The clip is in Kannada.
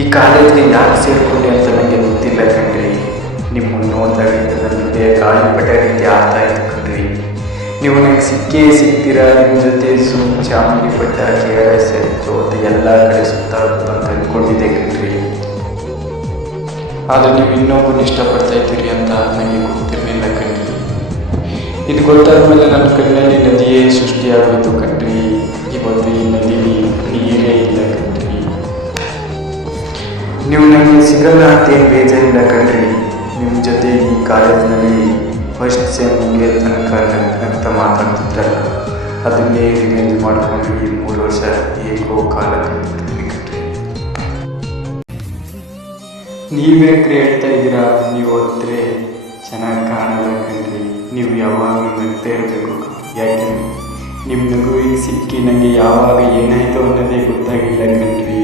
ಈ ಕಾಲೇಜ್ಗೆ ಯಾಕೆ ಸೇರಿಕೊಂಡೆ ಅಂತ ನನಗೆ ಗೊತ್ತಿಲ್ಲ ಕಣ್ರಿ. ನಿಮ್ಮನ್ನು ನೋಡಿದಾಗಿಂದ ನನಗೆ ಗಾಳಿಪಟ ರೀತಿ ಆಗ್ತಾ ಇತ್ತು ಕಣ್ರಿ. ನೀವು ನನಗೆ ಸಿಕ್ಕೇ ಸಿಗ್ತೀರಾ. ನಿಮ್ಮ ಜೊತೆ ಚಾಮುಂಡಿ ಬೆಟ್ಟ, KRS ಅಂತ ಎಲ್ಲ ಕಡೆ ಸುತ್ತಾಡ್ಬೋದು ಅಂತ ಅಂದ್ಕೊಂಡಿದ್ದೆ ಕಣ್ರಿ. ಆದರೆ ನೀವು ಇನ್ನೊಬ್ಬನ ಇಷ್ಟಪಡ್ತಾ ಇದ್ದೀರಿ ಅಂತ ನನಗೆ ಗೊತ್ತಿರಲಿಲ್ಲ ಕಣ್ರಿ. ಇದು ಗೊತ್ತಾದ ಮೇಲೆ ನನ್ನ ಕಣ್ಣಲ್ಲಿ ನದಿಯೇ ಸೃಷ್ಟಿಯಾಗೋಯ್ತು ಕಣ್ರಿ. ಇವತ್ತು ಈ ನದಿಲಿ ನೀರೇ ಇಲ್ಲ ಕಣ್ರಿ. ನೀವು ನನಗೆ ಸಿಗಲ್ಲ ಅಂತೇನು ಬೇಜಾರಿಲ್ಲ ಕಣ್ರಿ. ನಿಮ್ಮ ಜೊತೆ ಈ ಕಾಲೇಜಿನಲ್ಲಿ ಫಸ್ಟ್ ಸೆಮ್ ಮುಗಿಯೋ ತನಕ ಅಂತ ಮಾತಾಡ್ತಿದ್ರಲ್ಲ, ಅದನ್ನೇ ರಿವೇಂಜ್ ಮಾಡಿಕೊಂಡು ಈ 3 ವರ್ಷ ಹೇಗೋ ಕಾಲ ಕಟ್ಬಿಡ್ತೀನಿ ಕಣ್ರಿ. ನೀವೇಕ್ರೆ ಹೇಳ್ತಾ ಇದ್ದೀರಾ, ನೀವು ಹೋದ್ರೆ ಚೆನ್ನಾಗಿ ಕಾಣಲ್ಲ ಕಣ್ರಿ. ನೀವು ಯಾವಾಗಲೂ ನಗ್ತಾ ಇರಬೇಕು. ಯಾಕೆಂದರೆ ನಿಮ್ಮ ನಗುವಿಗೆ ಸಿಕ್ಕಿ ನನಗೆ ಯಾವಾಗ ಏನಾಯಿತು ಅನ್ನೋದೇ ಗೊತ್ತಾಗಿಲ್ಲ ಕಣ್ರಿ.